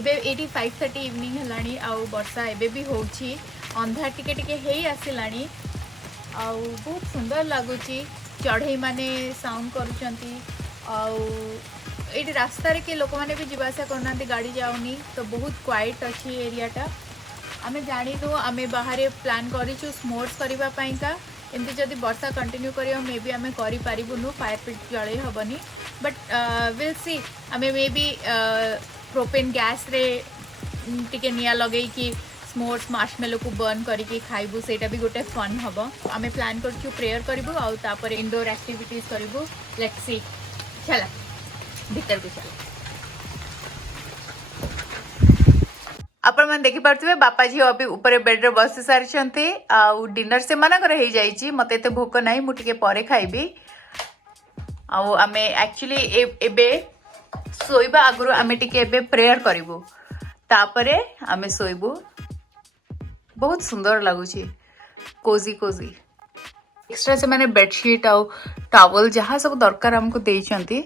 एबे 5:30 इवनिंग हेलानी आउ वर्षा एबे भी होउची अंधार टिके टिके हेई आसिलानी आउ बहुत सुंदर लगुची चढ़ई माने साउंड करूचंती आउ एटी रास्ता रे के लोक माने भी जीवासा करना गाड़ी जाऊनी तो बहुत क्वाइट अच्छी एरियाटा आमे जानिनु आमे बाहर प्लान करिछु स्मोर्स करबा पाइका एमती जदि वर्षा कंटिन्यू करियो मे बी आमे करि पारिबुनु फायर पिट जळे हबनी बट विल सी आमे मे बी प्रोपेन गैस रे टिके निया लगई कि स्मोर्स मार्शमेलो को बर्न करके खाइबु सेटा भी गोटे फन हबो आमे प्लान करछु प्रेयर करिबु आ तापर इंडोर एक्टिविटीज करिबु लेट्स सी चला भीतर को चला आपण मन देखि पारथुबे बापा जी अभी ऊपर बेड रे बसी सारिछंती आ डिनर से मना करे हे जाईची मते एते भोक नाही मु टिके परे खाइबी आ आमे एक्चुअली एबे सोइबा आगुरु आमे टिके एबे प्रेयर करिवु तापरे आमे सोइबु बहुत सुंदर लागुची कोजी कोजी एक्स्ट्रा से माने बेडशीट आ टॉवल जहाँ सब दरकार हमको देइचंती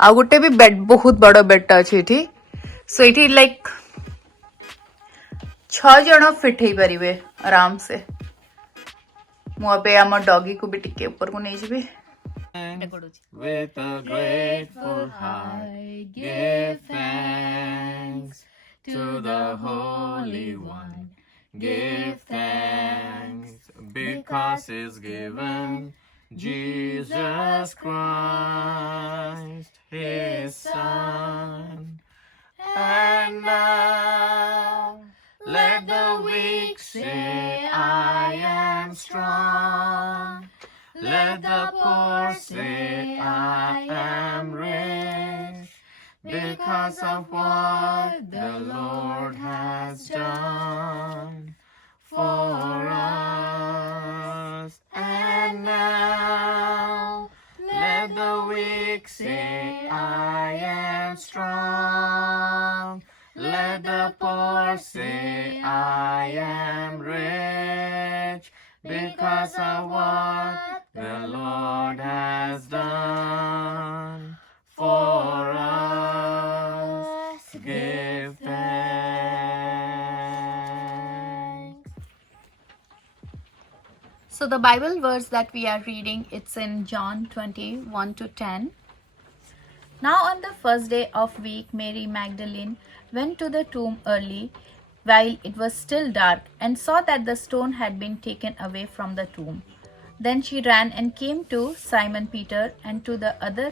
आ गोटे भी बेड बहुत बड़ बेड अछि एठी सो एठी लाइक 6 जन फिट हो पारे आराम से मुझे आम डॉगी को भी टिके ऊपर को नहीं जीवे With a grateful heart, give thanks to the Holy One. Give thanks because He's given Jesus Christ, His Son. And now let the weak say, I am strong. Let the poor say, I am rich, because of what the Lord has done for us. And now let the weak say, I am strong. Let the poor say, I am rich, because of what the Lord has done for us. Give thanks. So the Bible verse that we are reading, it's in John 20:1-10. Now on the first day of week, Mary Magdalene went to the tomb early while it was still dark and saw that the stone had been taken away from the tomb. Then she ran and came to Simon Peter and to the other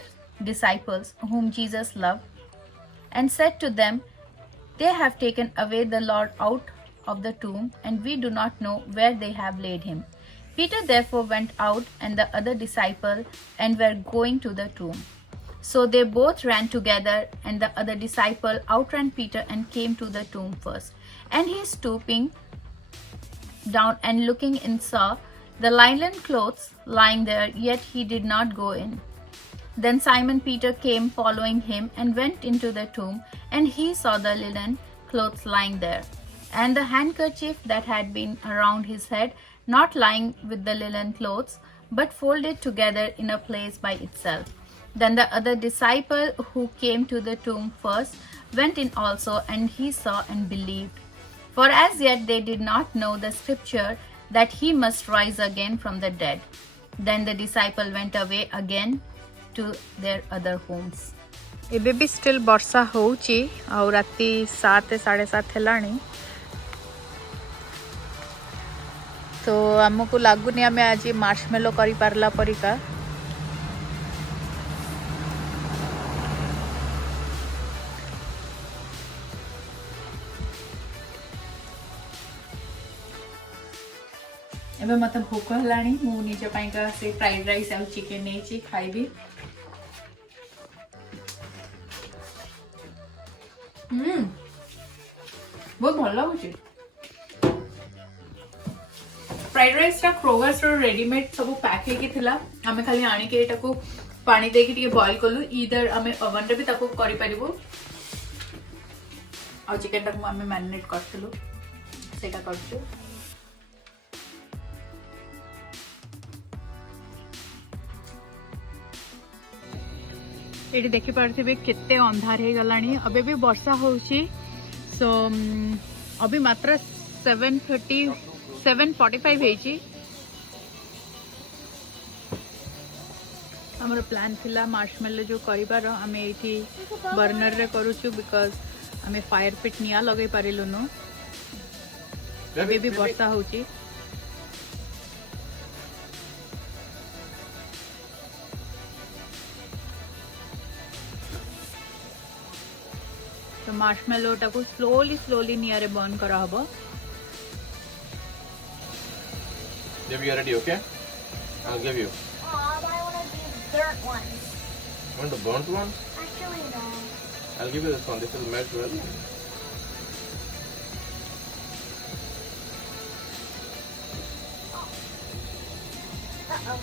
disciples whom Jesus loved and said to them, They have taken away the Lord out of the tomb, and we do not know where they have laid him. Peter therefore went out and the other disciple and were going to the tomb. So they both ran together, and the other disciple outran Peter and came to the tomb first. And he stooping down and looking in saw the linen clothes lying there, yet he did not go in. Then Simon Peter came following him and went into the tomb, and he saw the linen clothes lying there, and the handkerchief that had been around his head, not lying with the linen clothes, but folded together in a place by itself. Then the other disciple who came to the tomb first went in also, and he saw and believed. For as yet they did not know the scripture that he must rise again from the dead. Then the disciple went away again to their other homes. एबे भी still वर्षा होउची और राती 7:30 हेलानी तो हमको लागुनी आमे आज marshmallow करी पारला परिका एबे मत भोक हलानी मु निज पाइका से फ्राइड राइस आ चिकन नेची खाइबी बहुत भल लागुची फ्राइड राइस टा क्रोगर्स रो रेडीमेड सब पैक हेकी थिला हमें खाली आनी के एटा को पानी देके टिके बॉईल करलु इधर हमें ओवन रे भी ताको करि परिबो आ चिकन टा को हमें मैरिनेट करथलु सेटा करछु एटी देखि पारथिबे केते अंधार हे गलानी अबे भी वर्षा होउची सो अभी मात्र 7:30 7:45 ହେଇଛି। हमर प्लान थिला मार्शमेलो जो करिबार आमे एठी बर्नर रे करूछु बिकॉज आमे फायर पिट निया लगै पारिलुनु। अभी भी वर्षा होची। तो मार्शमेलो टाको स्लोली निया रे बर्न करा हबो। If you are ready, okay? I'll give you. But I want to do burnt one. Want the burnt one? Actually, no. I'll give you this one. This will melt well. Uh-oh.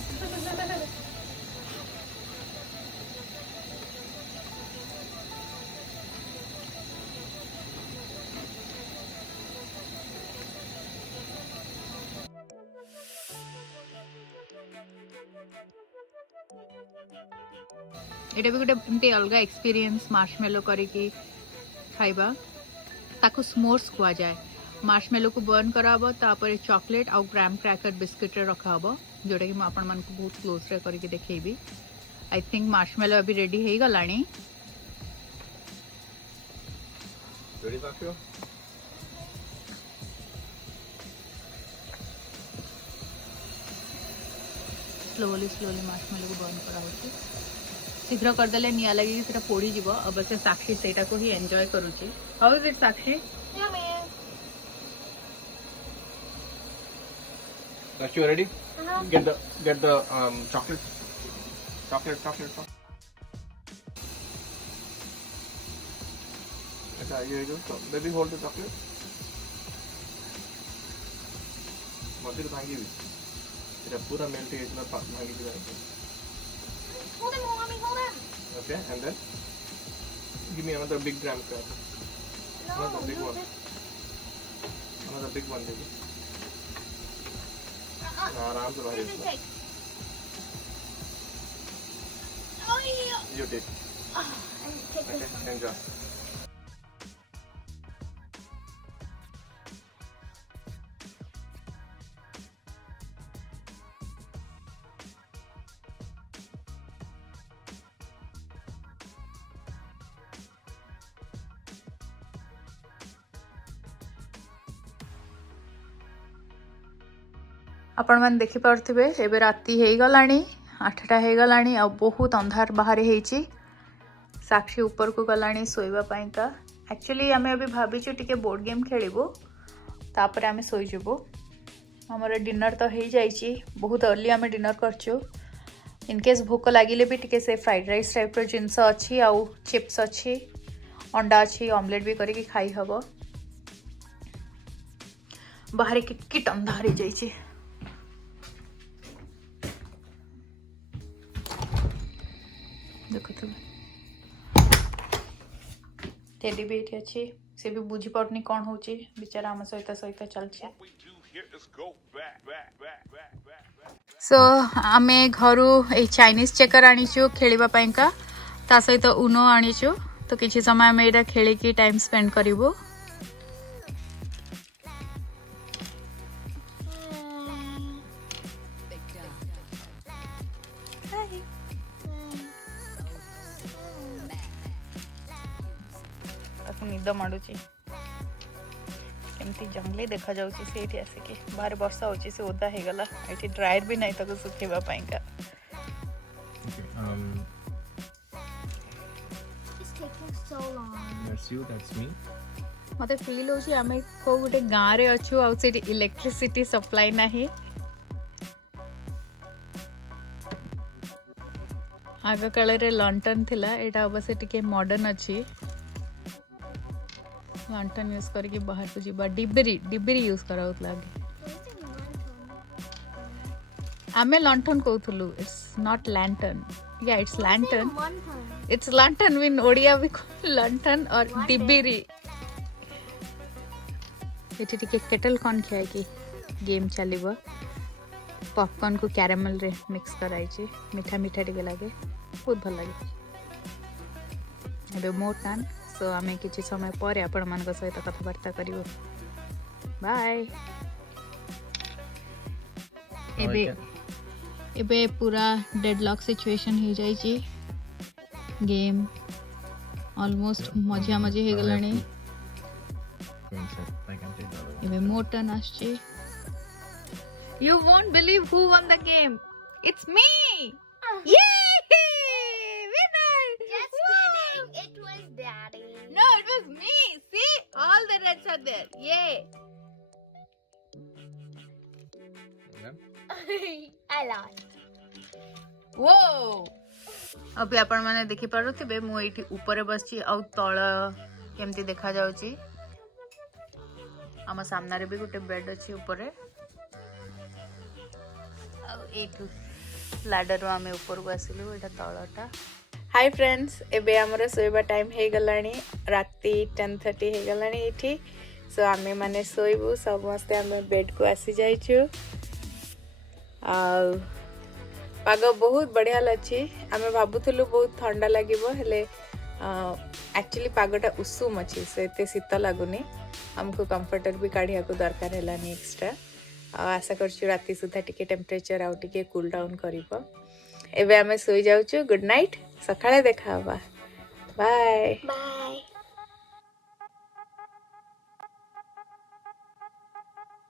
एटा भी गोटे एमती अलग experience marshmallow करिकी खाइबा ताको s'mores कुआ जाए। Marshmallow को बर्न कराबो तापर चॉकलेट आउ ग्राम क्रैकर बिस्किट रे रखा हबो जोटा कि म आपन मन को बहुत क्लोज रे करिकी देखैबी। आई थिंक मार्शमेलो अभी रेडी हेई गलानी। Ready, Sakshi? स्लोली मार्शमेलो को बर्न करा होची। शीघ्र कर देले निया लगी सेटा पोड़ी जीवो। अवश्य साक्षी सेटा को ही एंजॉय करूची। How is it Sakshi? Yummy. Sakshi, you ready? Uh-huh. Get the chocolate. Chocolate. Okay, here you go. So, baby, hold the chocolate. मध्य भांगी भी इधर पूरा मेल्ट है इतना भांगी भी जाएगा। Hold him, mommy, hold him. Okay, and then give me another big graham cracker. No, Another big no, one. Another big one, baby. आराम से बाहर Take. Oh, yeah. You take. Oh, I didn't take Okay, this one. enjoy. आपण मैंने देखी पार्थिबे एबे राती हेई गलानी 8टा हेई गलानी आ बहुत अंधार बाहर हेईची। साक्षी ऊपर को गलानी सोइबा पाइका। एक्चुअली आमे अभी भाबिछु टिके बोर्ड गेम खेलिबो तापर आमे सोई जबो। हमर डिनर तो हेई जाईची। बहुत अर्ली आमे डिनर करछु। इन केस भूख लागिले भी टिके से फ्राइड राइस टाइप रो जिंस अछि आ चिप्स अछि अंडा अछि ऑमलेट भी करके खाई हबो। बाहर किटकिट अंधार हे जाईची। देखो टेडी भी एठी अछि से भी बुझी पड़नी कौन होची बेचारा हम सहित सहित चलछे। सो आमे घरु ए चाइनीज चेकर आनीछु खेलिबा पाइका ता सहित उनो आनीछु तो किछि समय में एटा खेली की टाइम स्पेंड करिवो। निद माडुची केमती जंगली देखा जाउची से एठी आसे के बाहर वर्षा होची से ओदा हे गला एठी ड्रायर भी नहीं तको सुखेबा पाइका। It's taking so long. That's you, that's me. मते फील होची आमे को गुटे गां रे अछु आ से इलेक्ट्रिसिटी सप्लाई नाही। आग काले रे लंटन थिला एटा अब से टिके मॉडर्न अछि। लंटन यूज करके बाहर को जीबा डिबरी यूज कराउत लागे। आमे लंटन कहथुलु इट्स नॉट लैंटर्न। या इट्स लैंटर्न। इट्स लंटन इन ओडिया भी लंटन और डिबरी। एठी टिके केटल कॉर्न खाए की गेम चलिबो। पॉपकॉर्न को कैरेमल रे मिक्स कराई छी मीठा मीठा टिके लागे बहुत भल लागे। एबे मोर टान सो आम किसी समय पर आपण मान सहित कथबार्ता करूँ बाय एबे एबे पूरा डेडलॉक सिचुएशन हो जाइए गेम ऑलमोस्ट मझिया मझी हो गलानी एबे मोटन आछी You won't believe who won the game. It's me. Yay! Winner! Just Wow! kidding. It was Daddy. No, it was me. See? All the reds are there. Yay! I lost. Whoa! अभी आपण माने देखि पारुथिबे मु एठी ऊपर बसची आ तळ केमती देखा जाउची आम सामना रे भी गोटे बेड अछि ऊपर लाडर आम ऊपर को आसिलु एटा तलटा हाय फ्रेंड्स एबे हमर सोइबा टाइम हे गलानी राती 10:30 हे गलानी एठी सो आमे माने सोइबु समस्ते आमे बेड को आसी जाइछु आ पाग बहुत बढ़िया लछि आमे भाबुथलु बहुत ठंडा लागिबो हेले एक्चुअली पागटा उषुम अछि से एते शीत लागुनी हमको कंफर्टर भी काढिया को दरकार हेलानी एक्स्ट्रा आशा करछु राती सुधा टिके टेम्परेचर आउ टिके कूल डाउन करिवो एबे आमे सोई जाउछु गुड नाइट सकाळे देखा हबा बाय Bye.